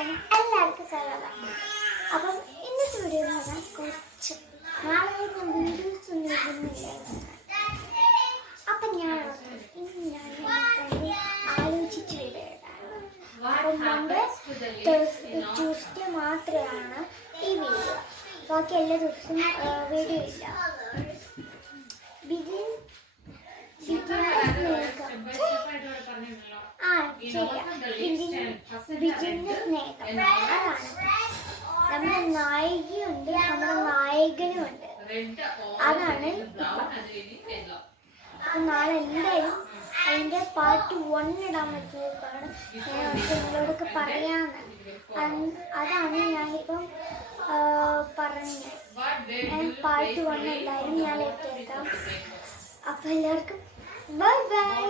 വീഡിയോയിലേക്കാണ് എല്ലാവർക്കും സ്വാഗതം. അപ്പം ഇന്നത്തെ വീഡിയോ എന്ന് പറഞ്ഞാൽ കുറച്ച് നാളെ വീഡിയോസ് ഒന്നും ഇടുന്നില്ലായിരുന്നു. അപ്പം ഞാൻ ആലോചിച്ച് വരികയാണ്. അപ്പം മൺഡേ ട്യൂസ്ഡേ മാത്രമാണ് ഈ വീഡിയോ, ബാക്കി എല്ലാ ദിവസവും വീഡിയോ ഇല്ല. നമ്മുടെ നായികയുണ്ട്, നമ്മുടെ നായകനുമുണ്ട്. അതാണ് അപ്പം നാളെ എന്തായാലും അതിൻ്റെ പാർട്ട് 1 ഇടാൻ പറ്റിയതാണ് നിങ്ങളോടൊക്കെ പറയാന്ന്. അതാണ് ഞാനിപ്പം പറഞ്ഞത്. ഞാൻ പാർട്ട് 1 എന്തായാലും ഞാൻ ഇട്ടേക്കാം. അപ്പം എല്ലാവർക്കും ബൈ ബൈ.